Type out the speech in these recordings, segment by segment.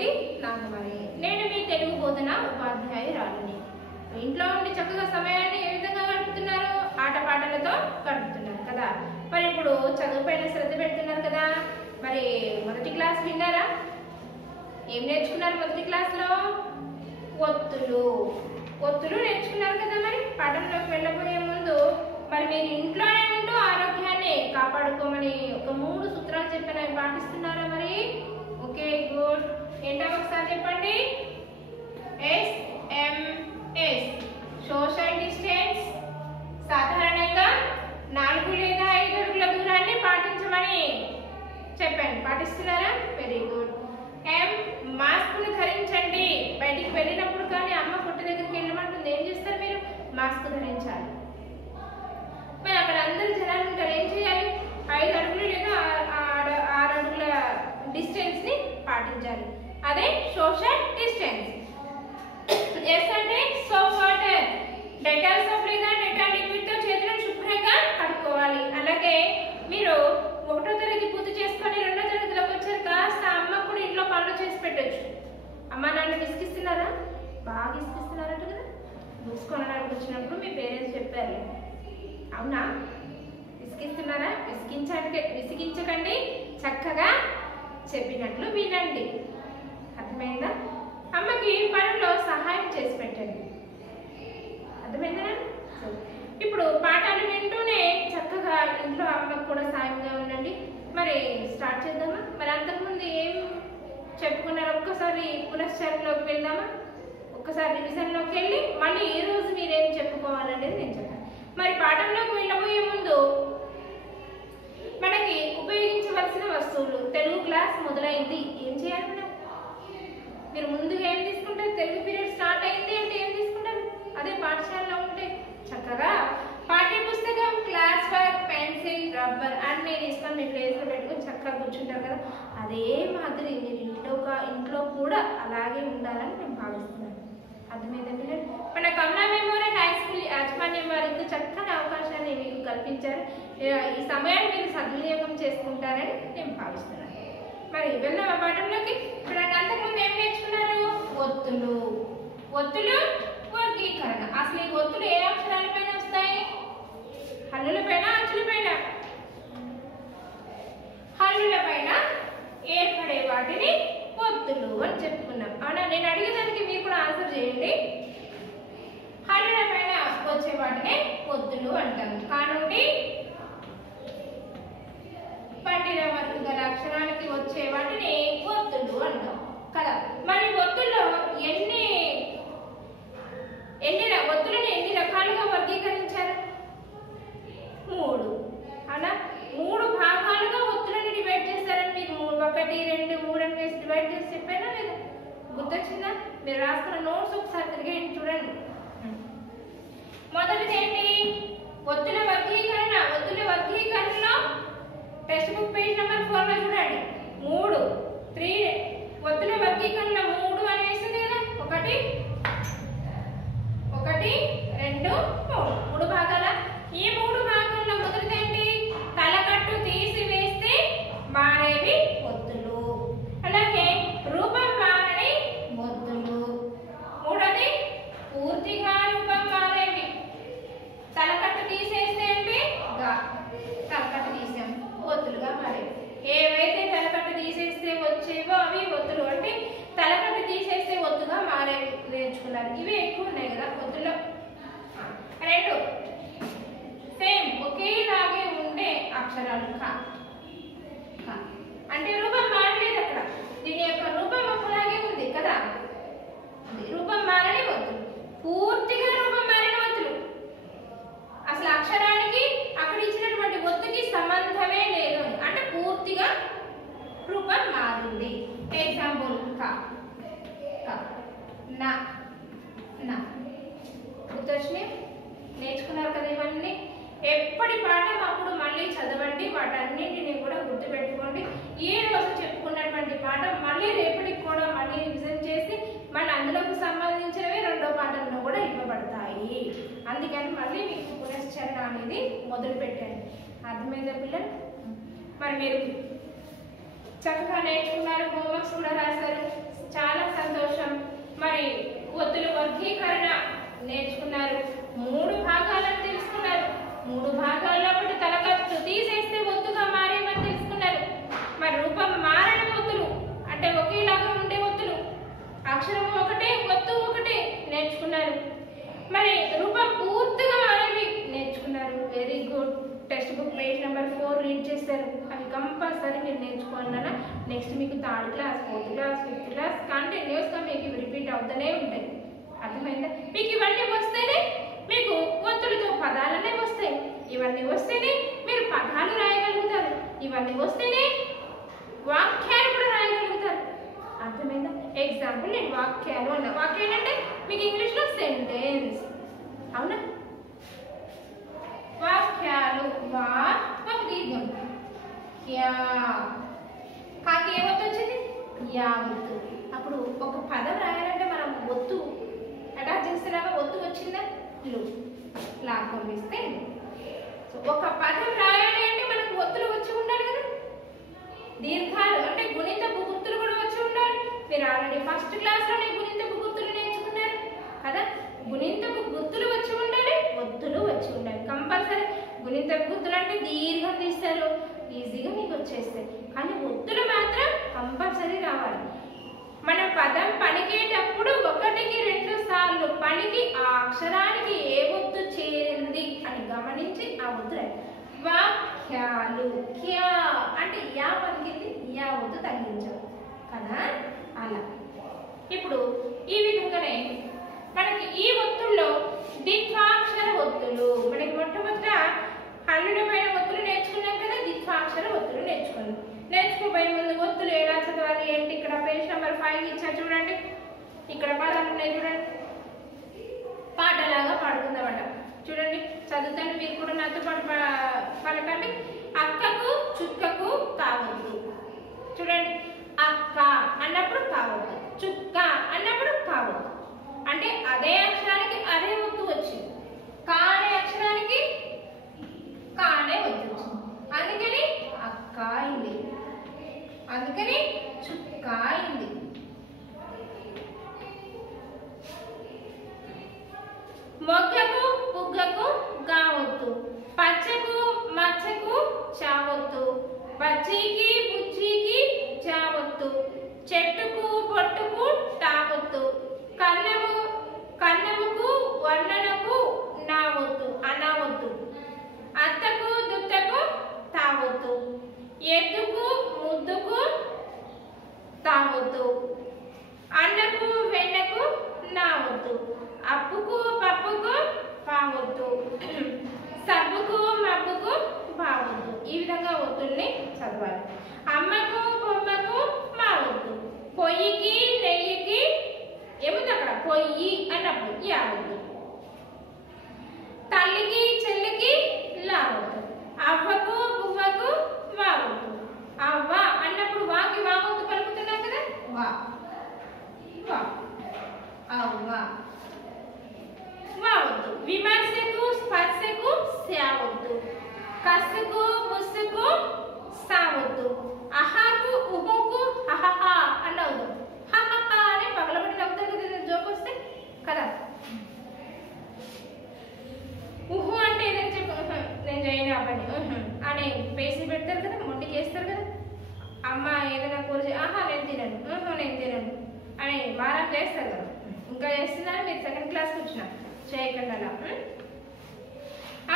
నాది నాగమణి. నేను మీ తెలుగు బోధన ఉపాధ్యాయురాలిని. ఇంట్లో ఉండి చక్కగా సమయాన్ని ఏ విధంగా గడుపుతున్నారు? ఆటపాటలతో గడుపుతున్నారు కదా. మరి ఇప్పుడు చదువుపైన శ్రద్ధ పెడుతున్నారు కదా. మరి మొదటి క్లాస్ విన్నారా? ఏం నేర్చుకున్నారు మొదటి క్లాస్లో? ఒత్తులు నేర్చుకున్నారు కదా. మరి పాఠంలోకి వెళ్ళబోయే ముందు మరి మీరు ఇంట్లోనే ఉంటూ ఆరోగ్యాన్ని కాపాడుకోమని ఒక 3 సూత్రాలు చెప్పిన పాటిస్తున్నారా? మరి ఓకే, గుడ్. ఏంటో ఒకసారి చెప్పండి. SMS సోషల్ డిస్టెన్స్, సాధారణంగా 4 లేదా 5 అడుగుల దూరాన్ని పాటించమని చెప్పండి. పాటిస్తున్నారా? Very good. మాస్క్ను ధరించండి. బయటికి వెళ్ళినప్పుడు కానీ అమ్మ కొట్టు దగ్గరికి వెళ్ళమంటుంది, ఏం చేస్తారు మీరు? మాస్క్ ధరించాలి. మరి అక్కడ అందరు జనాలు ఉంటారు, ఏం చేయాలి? 5 అడుగులు లేదా 6 అడుగుల డిస్టెన్స్ ని పాటించాలి. అదే సోషల్ డిస్టెన్స్. ఎస్ అంటే సోప్ వాటర్, డెటాల్ సోప్ లేదా డెటాల్ లిక్విడ్ తో చేతులను శుభ్రంగా కడుక్కోవాలి. అలాగే మీరు 1వ తరగతి పూర్తి చేసుకొని 2వ తరగతిలోకి వచ్చారు, కాస్త అమ్మ కూడా ఇంట్లో పనులు చేసి పెట్టచ్చు. అమ్మ నాన్న విసిగిస్తున్నారా? బాగా విసిగిస్తున్నారంట కదా. బుక్స్ కొనడానికి వచ్చినప్పుడు మీ పేరెంట్స్ చెప్పారు, అవునా? విసిగిస్తున్నారా? విసిగించకండి, చక్కగా చెప్పినట్లు వినండి. అర్థమైందా? అమ్మకి పనుల్లో సహాయం చేసి పెట్టండి. అర్థమైందా? ఇప్పుడు పాఠాలు వింటూనే చక్కగా ఇంట్లో అమ్మకు కూడా సాయంగా ఉండండి. మరి స్టార్ట్ చేద్దామా? మరి అంతకుముందు ఏం చెప్పుకున్నారు? ఒక్కసారి పునశ్చరణలోకి వెళ్దామా? ఒక్కసారి రివిజన్లోకి వెళ్ళి మళ్ళీ ఈ రోజు మీరేం చెప్పుకోవాలనేది నేను చెప్తాను. మరి పాఠంలోకి వెళ్ళబోయే ముందు మనకి ఉపయోగించవలసిన వస్తువులు, తెలుగు క్లాస్ మొదలైంది, ఏం చేయాలి మనం? మీరు ముందుగా ఏం తీసుకుంటారు? తెలుగు పీరియడ్ స్టార్ట్ అయింది అంటే ఏం తీసుకుంటారు? అదే పాఠశాలలో ఉంటే చక్కగా పాఠ్య పుస్తకం, క్లాస్ వర్క్, పెన్సిల్, రబ్బర్ అన్నీ తీసుకొని మీ ప్లేస్లో పెట్టుకొని చక్కగా కూర్చుంటారు కదా. అదే మాదిరి మీరు ఇంట్లో కూడా అలాగే ఉండాలని నేను భావిస్తున్నాను. అర్థమైందా పిల్లలు? మన కమలా మెమోరియల్ హై స్కూల్ యాజమాన్యం వారికి చక్కని అవకాశాన్ని మీకు కల్పించారు. ఈ సమయాన్ని మీరు సద్వినియోగం చేసుకుంటారని నేను భావిస్తున్నాను. మరి వెళ్దామా పాఠంలోకి? చూడండి, అంతకుముందు ఏం నేర్చుకున్నారు? ఒత్తులు వర్గీకరణ. అసలు ఈ ఒత్తులు ఏ అక్షరాల పైన వస్తాయి? హల్లుల పైన, అంచుల పైన? హల్లుల పైన ఏర్పడే వాటిని ఒత్తులు అని చెప్పుకున్నాం, అవునా? నేను అడిగేదానికి మీరు కూడా ఆన్సర్ చేయండి. హల్లుల పైన వచ్చే వాటిని ఒత్తులు అంటారు. కానుండి పండిన వరకు గల అక్షరానికి వచ్చే వాటిని ఒత్తులు అంటాం కదా. మరి ఒత్తుల్లో ఒత్తులను ఎన్ని రకాలుగా వర్గీకరించారు? 3, అలా 3 భాగాలుగా ఒత్తులను డివైడ్ చేశారని మీకు 1, 2, 3 అని వేసి డివైడ్ చేసి చెప్పానా లేదా? గుర్తొచ్చిందా? మీరు రాసుకున్న నోట్స్ ఒకసారి తిరిగి చూడండి. మొదటిది ఏంటి? ఒత్తుల వర్గీకరణ. ఒత్తుల వర్గీకరణలో టెక్స్ట్ బుక్ పేజ్ నెంబర్ 4 లో చూడండి. 3 ఒత్తుల వర్గీకరణ 3 అని వేసింది కదా. 1, 2, 3 భాగాల. ఈ 3 భాగాల్లో మొదటిది ఏంటి? తలకట్టు తీసివేస్తే మారేవి ఒత్తులు. అలాగే రూపం మారని ఒత్తులు. 3వది పూర్తిగా రూపం మారేవి. తలకట్టు తీసేస్తే అంటే తలకట్టు తీసాం, ఒత్తులుగా మారేవి. ఏవైతే తలకట్టు తీసేస్తే వచ్చేవో అవి ఒత్తులు. అంటే తలకట్టు తీసేస్తే ఒత్తుగా మారేవి నేర్చుకున్నారు. ఇవి ఎక్కువ ఉన్నాయి కదా ఒత్తుల్లో. 2 సేమ్ ఒకేలాగే ఉండే అక్షరాలు. అంటే రూపం మారలేదు అక్కడ, దీని యొక్క రూపం ఒకలాగే ఉంది కదా. రూపం మారని ఒత్తులు. పూర్తిగా రూపం మారిన ఒత్తులు. అసలు అక్షరానికి అక్కడ ఇచ్చినటువంటి ఒత్తుకి సంబంధమే లేదు, అంటే పూర్తిగా రూపం మారింది. ఎగ్జాంపుల్ గుర్తొచ్చినాయి, నేర్చుకున్నారు కదా ఇవన్నీ. ఎప్పటి పాఠం అప్పుడు మళ్ళీ చదవండి, వాటన్నింటినీ కూడా గుర్తుపెట్టుకోండి. ఈ రోజు చెప్పుకున్నటువంటి పాఠం మళ్ళీ రేపటికి కూడా మళ్ళీ రివిజన్ చేసి మళ్ళీ అందులోకి సంబంధించినవి 2వ పాఠంలో కూడా ఇవ్వబడతాయి. అందుకని మళ్ళీ మీకు పునశ్చరణ అనేది మొదలు పెట్టండి. అర్థమైందా పిల్లలు? మరి మీరు చక్కగా నేర్చుకున్నారు, హోంవర్క్స్ కూడా రాశారు. చాలా సంతోషం. మరి ఒత్తుల వర్గీకరణ నేర్చుకున్నారు. 3 భాగాలను తెలుసుకున్నారు. 3 భాగాల్లో ఒకటి తలకత్తు తీసేస్తే ఒత్తుగా మారేమని తెలుసుకున్నారు. మరి రూపం మారని ఒత్తులు అంటే ఒకేలాగా ఉండే ఒత్తులు, అక్షరం ఒకటే ఒత్తు ఒకటే నేర్చుకున్నారు. మరి రూపం పూర్తిగా మారేవి నేర్చుకున్నారు. Very good. Text book page number 4 read చేస్తారు. అవి కంపల్సరీ మీరు నేర్చుకోవాలన్నా నెక్స్ట్ మీకు 3rd class 4th class 5th class కంటిన్యూస్గా మీకు రిపీట్ అవుతూనే ఉంటాయి. అర్థమైందా? మీకు ఇవన్నీ వస్తేనే మీకు ఒత్తులతో పదాలనే వస్తాయి. ఇవన్నీ వస్తేనే మీరు పదాలు రాయగలుగుతారు. ఇవన్నీ వస్తేనే వాక్యాలు కూడా రాయగలుగుతారు. అర్థమైందా? ఎగ్జాంపుల్ నేను వాక్యాలు అన్నా. వాక్యాలు అంటే మీకు ఇంగ్లీష్లో సెంటెన్స్. అవునా? వాక్యాలు వా ఒక దీర్ఘం యా కాకి ఏ ఒత్తు వచ్చింది? యా ఒత్తు. అప్పుడు ఒక పదం రాయాలంటే మనం ఒత్తు అటాచ్ చేస్తున్నామా? ఒత్తు వచ్చిందా? లా పంపిస్తే ఒక పదం రాయాలి అంటే మనకు ఒత్తులు వచ్చి ఉండాలి కదా. దీర్ఘాలు అంటే గుణితపు గుర్తులు కూడా వచ్చి ఉండాలి. మీరు ఆల్రెడీ 1st క్లాస్లోనే గుణితపు గుర్తులు నేర్చుకున్నారు కదా. గుణితపు గుర్తులు వచ్చి ఉండాలి, ఒత్తులు వచ్చి ఉండాలి. కంపల్సరీ గుణితపు గుర్తులు అంటే దీర్ఘం తీస్తారు, ఈజీగా మీకు వచ్చేస్తాయి. కానీ ఒత్తులు మాత్రం కంపల్సరీ రావాలి. మన పదం పలికేటప్పుడు 1కి 2 సార్లు పలికి ఆ అక్షరానికి ఏ ఒత్తు చేరింది అని గమనించి ఆ ఒత్తు రాయాలి. వాక్యాలు క్యా అంటే యా పలికింది, యా ఒత్తు తగ్గించాలి కదా. అలా ఇప్పుడు ఈ విధంగానే మనకి ఈ ఒత్తుల్లో ద్విత్వాక్షర ఒత్తులు మనకి మొట్టమొదట 100 పైన ఒత్తులు నేర్చుకున్నాం కదా. ద్విత్వాక్షర ఒత్తులు నేర్చుకోబోయే ముందు ఒత్తులు ఎలా చదవాలి ఏంటి? ఇక్కడ పేజ్ నెంబర్ 5 ఇచ్చారు చూడండి. ఇక్కడ పదాలు ఉన్నాయి చూడండి. పాటలాగా పాడుకుందామట. చూడండి, చదువుతాను, మీరు కూడా నాతో పాటు పలకండి. అక్కకు చుక్కకు కావద్దు. చూడండి, అక్క అన్నప్పుడు కావద్దు, చుక్క అన్నప్పుడు కావద్దు. అంటే అదే అక్షరానికి అదే ఒత్తు వచ్చింది. కా అనే అక్షరానికి కానే ఒత్తు వచ్చింది. అందుకని అక్క అయింది, అందుకని చుక్క అయింది. మొగ్గకు పుగ్గకు గావొత్తు, పచ్చకు మచ్చకు చావొత్తు, బజ్జీకి బుజ్జికి చావొత్తు, చెట్టుకు పొట్టుకు టావొత్తు, కన్నముకు వర్ణనకు నావొత్తు అనావొత్తు, అత్తకు దుత్తకు తావొత్తు, ఎద్దుకు ముద్దుకు తావొత్తు, అన్నకు వెన్నకు నావొత్తు, అప్పుకు పప్పుకు పావొత్తు, సబ్బుకు మబ్బుకు బావొత్తు. ఈ విధంగా ఒత్తుల్ని చదవాలి. అమ్మకు బొమ్మకు మావొత్తు, పొయ్యికి నెయ్యికి ఏముంది అక్కడ? పొయ్యి అన్నప్పుడు యావొత్తు, తల్లికి చెల్లికి లావొత్తు, అవ్వకు పువ్వకు వావొత్తు. అవ్వ అన్నప్పుడు వాకి వావొత్తు పలుకుతున్నాం కదా. వా వా అవ్వ వావొత్తు. విమర్శకు స్పర్శకు శావొత్తు, కస్సుకు ముస్సుకు సావొత్తు, అహాకు ఉహుకు హహహ అన్నవద్దు. హహహ అని పగలబడి నవ్వుతారు కదా జోక్ వస్తే కదా. ఉహు అంటే ఏదైనా చెప్పు, నేను చేయను ఆ పని అని పేసి పెడతారు కదా, మొండికి వేస్తారు కదా. అమ్మ ఏదైనా కూర ఆహా నేను తినను, నేను తినను అని మారం చేస్తారు కదా. ఇంకా చేస్తున్నాను, మీరు 2nd క్లాస్కి వచ్చిన చేయకండి అలా.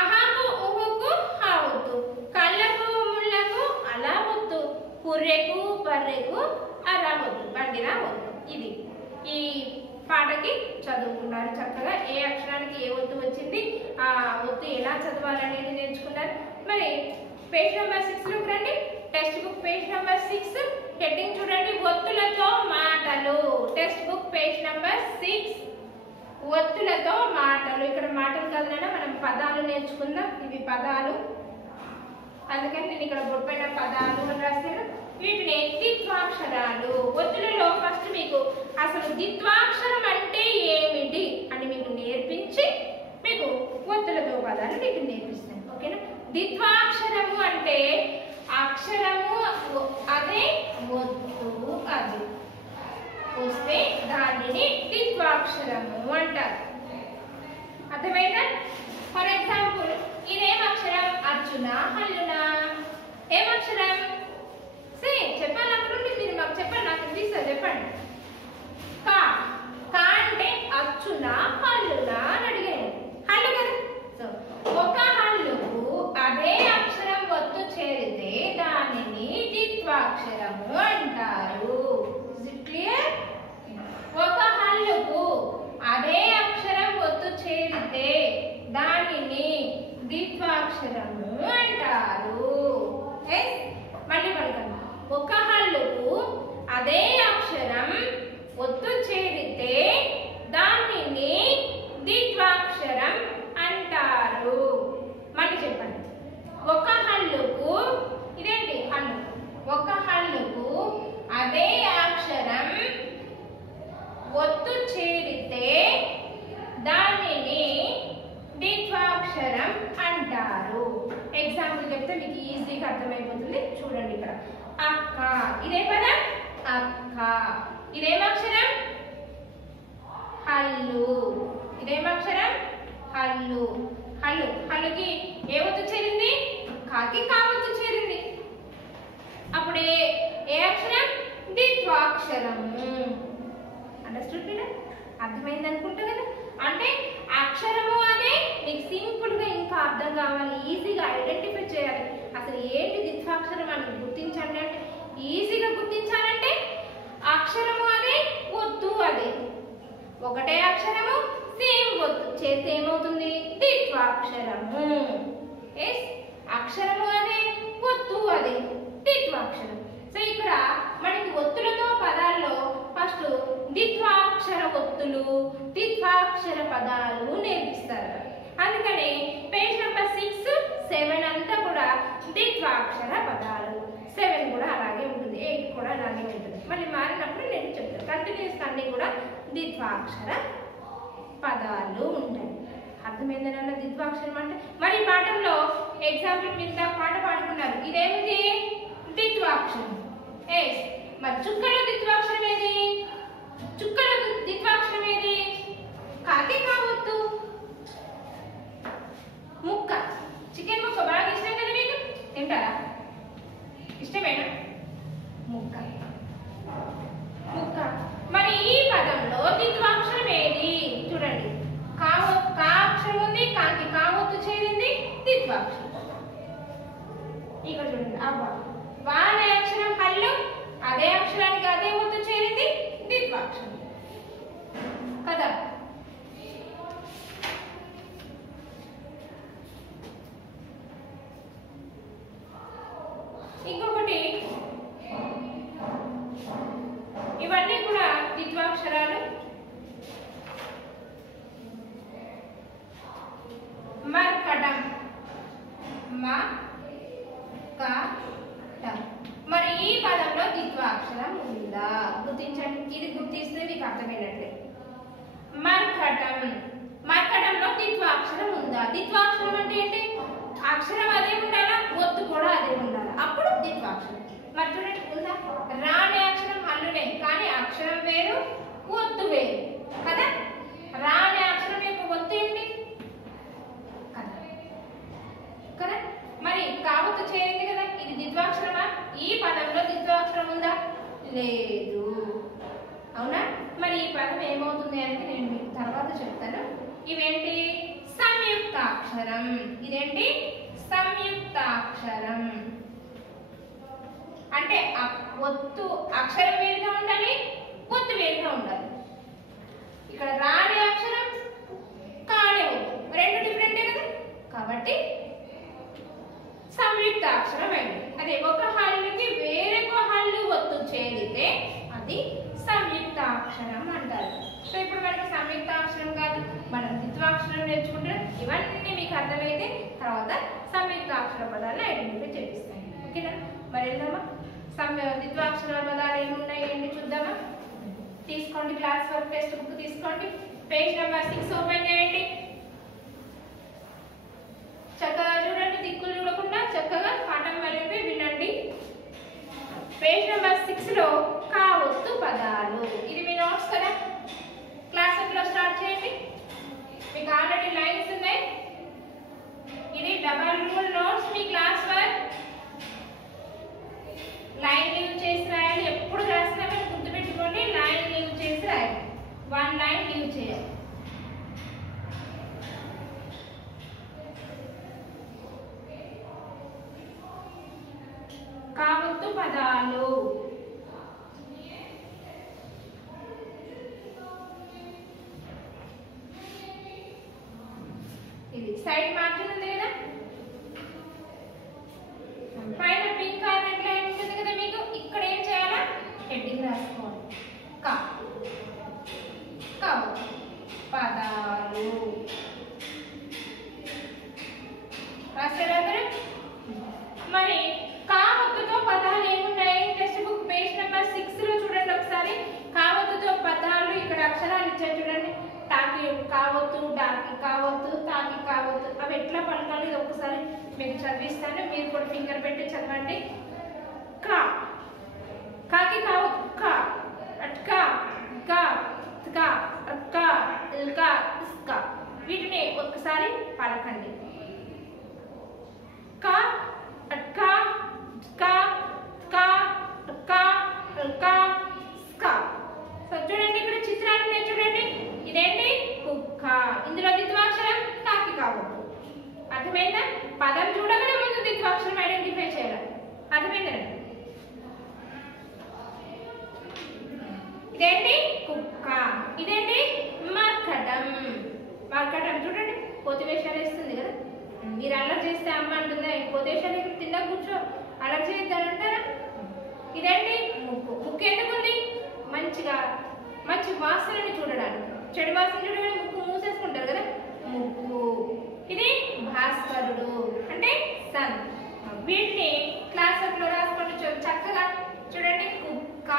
అహాకు ఉహుకు హావొత్తు, కళ్ళకు ముళ్ళకు అలా వద్దు, పుర్రెకు బర్రెకు అలా వద్దు, బండి రావద్దు. ఇది ఈ పాటకి చదువుకున్నారు చక్కగా. ఏ అక్షరానికి ఏ ఒత్తు వచ్చింది, ఆ ఒత్తు ఎలా చదవాలనేది నేర్చుకున్నారు. మరి పేజ్ నెంబర్ 6లోకి రండి. Text book page number 6 heading చూడండి, ఒత్తులతో మాటలు. టెక్స్ట్ బుక్ పేజ్ నెంబర్ 6 ఒత్తులతో మాటలు. ఇక్కడ మాటలు కదలైనా మనం పదాలు నేర్చుకుందాం. ఇవి పదాలు, అందుకని నేను ఇక్కడ బొట్టు పైన పదాలు అని రాశాను. వీటిని ద్విత్వాక్షరాలు. ఒత్తులలో ఫస్ట్ మీకు అసలు ద్విత్వాక్షరం అంటే ఏమిటి అని మీకు నేర్పించి మీకు ఒత్తులతో పదాలు మీకు నేర్పిస్తాను. ఓకేనా? ద్విత్వాక్షరము అంటే అక్షరము అదే ఒత్తు, అది వస్తే దానిని ద్విత్వాక్షరము అంటారు. అర్థమైందా? ఫర్ ఎగ్జాంపుల్ ఇదేం అక్షరం? అర్జున, హల్లున. ఏం అక్షరం? చెప్పాలి, అక్కడ మీరు మాకు చెప్పండి, నాకు వినిపిస్తుంది, చెప్పండి. కా. కా అంటే అర్జున, హల్లున అని అడిగాను. హల్లు కదా. సో ఒక హల్లుకు అదే అక్షరం ఒత్తు చేరితే దానిని ద్విత్వాక్షరము అంటారు. Is it clear? ఒక హల్లుకు అదే అక్షరం ఒత్తు చేరితే దానిని ద్విత్వాక్షరము అంటారు. మళ్ళీ పడతాను. ఒక హల్లుకు అదే అక్షరం ఒత్తు చేరితే దానిని ద్విత్వాక్షరం అంటారు. మళ్ళీ చెప్పండి. ఒక హల్లుకు, ఇదేంటి హల్లు? ఒక హల్లుకు అదే అక్షరం ఒత్తు చేరితే దానిని ద్విత్వాక్షరం అంటారు. ఎగ్జాంపుల్ చెప్తే మీకు ఈజీగా అర్థమైపోతుంది. చూడండి ఇక్కడ అక్క. ఇదే పదం అక్క. ఇదేం అక్షరం? హల్లు. ఇదేం అక్షరం? హల్లు. హల్లు. హల్లుకి ఏ ఒత్తు చేరింది? కాకి కా ఒత్తు చేరింది. అప్పుడే ఏ అక్షరం? ద్విత్వాక్షరము. అండర్స్టూడ్ కదా? అర్థమైంది అనుకుంటా కదా? అంటే అక్షరము అనే మీకు సింపుల్ గా ఇంకా అర్థం కావాలి, ఈజీగా ఐడెంటిఫై చేయాలి. అసలు ఏంటి ద్విత్వాక్షరం అని గుర్తించండి అంటే ఈజీగా గుర్తించాలంటే అక్షరము అదే, ఒత్తు అదే. ఒకటే అక్షరము సేమ్ ఒత్తు చేస్తే ఏమవుతుంది? ద్విత్వాక్షరము. అక్షరము అదే, ఒత్తు అదే, ద్విత్వాక్షరం. సో ఇక్కడ మనకి ఒత్తులతో పదాల్లో ఫస్ట్ ద్విత్వాక్షర ఒత్తులు, ద్విత్వాక్షర పదాలు నేర్పిస్తారు. అందుకని పేజ్ నెంబర్ 6, 7 అంతా కూడా ద్విత్వాక్షర పదాలు. 7 కూడా అలాగే ఉంటుంది, 8 కూడా అలాగే ఉంటుంది. మళ్ళీ మారినప్పుడు నేను చెప్తాను. కంటిన్యూస్ అన్ని కూడా ద్విత్వాక్షర పదాలు ఉంటాయి. అర్థమైందన్న ద్విత్వాక్షరం అంటే? మరి పాఠంలో ఎగ్జాంపుల్ మీద పాట పాడుకున్నారు. ఇదేమిటి? ద్విత్వాక్షరం. మరి చుక్కల ద్విత్వాక్షరం ఏది? చుక్కల ద్విత్వాక్షరం ఏది? కాకి కావద్దు. ముక్క. చికెన్ ముక్క బాగా ఇష్టం కదా మీకు? తింటారా? ఇష్టమేనా? ముక్క. ముక్క. మరి ఈ పదంలో ద్విత్వాక్షరం ఏది? చూడండి, కా అక్షరం ఉంది, కాకి కావద్దు చేరింది, ద్విత్వాక్షరం. ఇక్కడ చూడండి, అబ్బా వా అనే అక్షరం హల్లు, అదే అక్షరానికి అదే ఒత్తు చేరింది, ద్విత్వాక్షరం కదా. ఇంకొకటి, ఇవన్నీ కూడా ద్విత్వాక్షరాలు. మర్కటం. మరి ఈ పదంలో ద్విత్వాక్షరం ఉందా? గుర్తించండి. ఇది గుర్తిస్తే మీకు అర్థమైనట్లే. మర్కటం. మర్కటంలో ద్విత్వాక్షరం ఉందా? ద్విత్వాక్షరం అంటే ఏంటి? అక్షరం అదే ఉండాలా, ఒత్తు కూడా అదే ఉండాలి, అప్పుడు ద్విత్వాక్షరం. మరి చూడండి, ఉందా? రా అనే అక్షరం హల్లునే, కానీ అక్షరం వేరు, ఒత్తు వేరు కదా. రా అనే అక్షరం యొక్క ఒత్తు ఏంటి కదా. మరి కావత్తు చేరింది కదా, ఇది ద్విత్వాక్షరమా? ఈ పదంలో ద్విత్వాక్షరం ఉందా? లేదు. అవునా? మరి ఈ పదం ఏమవుతుంది అంటే నేను మీకు తర్వాత చెప్తాను. ఇవేంటి? సంయుక్తాక్షరం. ఇదేంటి? సంయుక్తాక్షరం. అంటే ఒత్తు అక్షరం వేరుగా ఉండాలి, ఒత్తు వేరుగా ఉండాలి. ఇక్కడ రాని అక్షరం, కానే ఒత్తు రెండు డిఫరెంటే కదా. కాబట్టి సంయుక్తాక్షరం అయింది. అదే ఒక హల్లుకి వేరొక హల్లు ఒత్తు చేరితే అది సంయుక్తాక్షరం అంటారు. సో ఇప్పుడు మనకి సంయుక్తాక్షరం కాదు, మనం ద్విత్వాక్షరం నేర్చుకుంటే ఇవన్నీ మీకు అర్థమైతే తర్వాత సంయుక్తాక్షర పదాలను ఐడెంటిఫై చేపిస్తాయి. ఓకేనా? మరి వెళ్దామా? ద్విత్వాక్షర పదాలు ఏమున్నాయి ఏంటి చూద్దామా? తీసుకోండి, క్లాస్ వర్క్ టెక్స్ట్ బుక్ తీసుకోండి, పేజ్ నెంబర్ 6 ఓపెన్ చేయండి. చక్కగా చూడండి, దిక్కులు చూడకుండా చక్కగా పాఠం మళ్ళీ వినండి. పేజ్ నెంబర్ 6లో కావత్తు పదాలు. ఇది మీ స్టార్ట్ చేయండి. మీకు ఆల్రెడీ లైన్స్ ఉన్నాయి. ఇది డబల్ రూల్ నోట్స్ మీ క్లాస్ వర్క్. లైన్ లీవ్ చేసి రాయాలి. ఎప్పుడు రాసినా మీరు గుర్తుపెట్టుకోండి, లైన్ లీవ్ చేసి రాయాలి. 1 లైన్ లీవ్ చేయాలి. కావత్తు పదాలు. ఇది సైడ్ మార్జిన్ ఉంది కదా, పైన పింక్ కలర్ లైన్ ఉంటుంది కదా, మీకు ఇక్కడ ఏం చేయాలా, హెడ్డింగ్ రాసుకోవాలి. కావత్తు పదాలు రాస్తారా అందరూ? మరి కావత్తుతో పదాలు ఏమున్నాయి? టెక్స్ట్ బుక్ పేజ్ నెంబర్ 6 లో చూడండి ఒకసారి. కావత్తుతో పదాలు ఇక్కడ అక్షరాలు ఇచ్చారు చూడండి. తాకి కావత్తు, డాకి కావత్తు, తాకి కావత్తు. అవి ఎట్లా పలకాలి ఇది ఒకసారి మీకు చదివిస్తాను. మీరు కూడా ఫింగర్ పెట్టి చదవండి. కా, కాకి కావత్తు కా, అట్కా, గా, త్కా, అక్కా, ఇల్కా, ఇస్కా. వీటిని ఒకసారి పలకండి. కా, అట్కా, కా, త్కా, అక్కా, ఇల్కా, ఇస్కా. సో చూడండి ఇక్కడ చిత్రాలు ఉన్నాయి చూడండి. ఇదేంటి? కుక్క. ఇందులో ద్విత్వాక్షరం తాకి కావద్దు. అర్థమైందా? పదం చూడగానే ముందు ద్విత్వాక్షరం ఐడెంటిఫై చేయాలి. అర్థమైందా? ఇదేంటి? కుక్క. ఇదేంటి? మర్కటం. మర్కటం చూడండి, కోతి వేషాలు వేస్తుంది కదా. మీరు అలర్ట్ చేస్తే అమ్మ అంటుందా కోతి వేషాలు ఇక్కడ తిన్నా కూర్చో అలర్ట్ చేద్దానంటారా? ఇదేంటి? ముక్కు. ముక్కు ఎందుకుంది? మంచిగా మంచి వాసనని చూడడానికి. చెడు వాసన చూడడానికి ముక్కు మూసేసుకుంటారు కదా, ముక్కు. ఇది భాస్కరుడు అంటే సన్. వీటిని క్లాస్ లో రాసుకుంటూ చక్కగా చూడండి. కుక్క,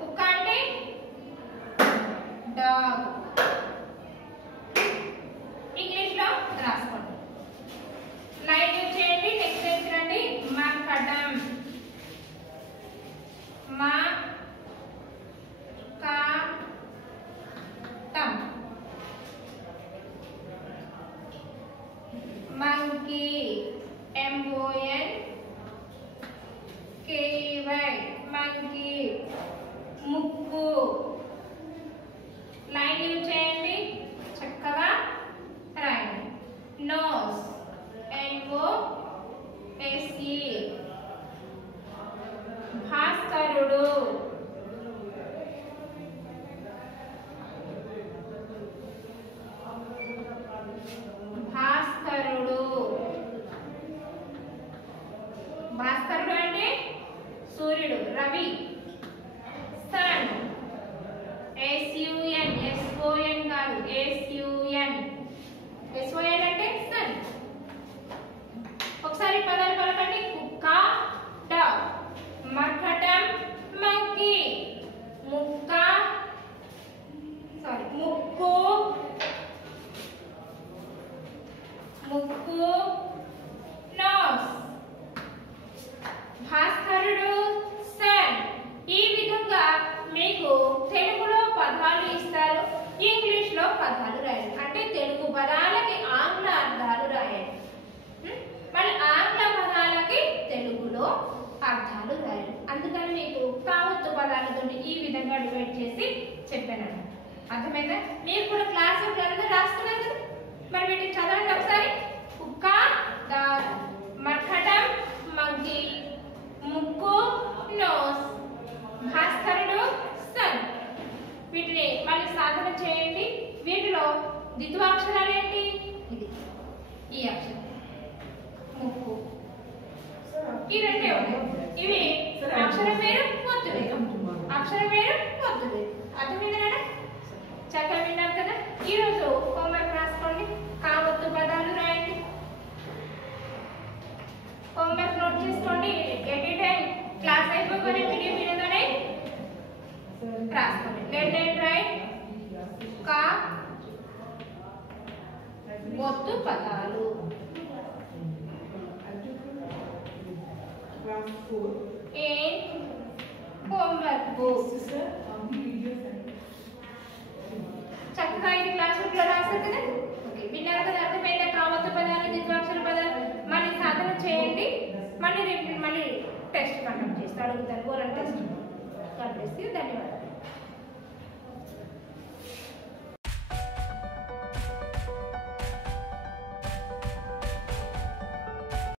కుక్క అంటే డాగ్. ఇంగ్లీష్ లో రాసుకోండి. లైన్ యూజ్ చేయండి. నెక్స్ట్ ఏంటండి? మర్కటం. మా కా టం. మంకీ. MONKEY. మంకీ. ముక్కు. లైన్ యూజ్ చేయండి, చక్కగా రాయండి. నోస్. NOSE. భాస్కరుడు. భాస్కరుడు. భాస్కరుడు అంటే సూర్యుడు, రవి. సన్. SUN. SON కాదు, SUN. SON అంటే సన్. ఒకసారి పదాలు పలకండి. కుక్క, డాగ్. మర్కటం, మంకీ. ముక్క, ముక్కు, ముక్కు, నోస్. భాస్కరుడు, సన్. ఈ విధంగా మీకు తెలుగులో పదాలు ఇస్తారు, ఇంగ్లీష్ లో పదాలు రాయాలి. అంటే తెలుగు పదాలకి ఆంగ్ల అర్థాలు రాయాలి, మళ్ళీ ఆంగ్ల పదాలకి తెలుగులో అర్థాలు రాయాలి. అందుకని మీకు కావత్తు పదాలతో ఈ విధంగా డివైడ్ చేసి చెప్పాను. అర్థమైందా? మీరు కూడా క్లాస్ అందరూ రాస్తున్నారు కదా, మరి వీటిని చదవండి ఒకసారి. కుక్క, డాగ్. మర్కటం, మంకీ. ముక్కు, నోస్. భాస్కరుడు, సన్. వీటిని మళ్ళీ సాధన చేయండి. వీటిలో ద్విత్వాక్షరాలు ఏంటి? ఇది ఈ అక్షరం ముక్కు. ఈ రెండే ఉన్నాయి. ఇవి అక్షరం వేరు, పొత్తు వేరు. అక్షరం వేరు, పొత్తు వేరు. అర్థమైందా? చక్కగా విన్నారు కదా. ఈరోజు హోంవర్క్ రాసుకోండి. కావత్తు పదాలు రాయండి. హోంవర్క్ నోట్ చేసుకోండి. ఎనీ టైం క్లాస్ అయిపోగానే వీడియో వినగానే రాసుకోండి. Let and right. కా ఒత్తు పదాలు. in homework book. చక్కగా ఇది క్లాస్ బుక్ లో రాస్తారు కదా. ఓకే, విన్నారు కదా, అర్థమైందా? కావత్తు పదాలు, ద్విత్వాక్షర పదాలు మళ్ళీ సాధన చేయండి. మళ్ళీ టెస్ట్ కండక్ట్ చేస్తాను, అడుగుతాను, ఓరల్ టెస్ట్. ధన్యవాదాలు.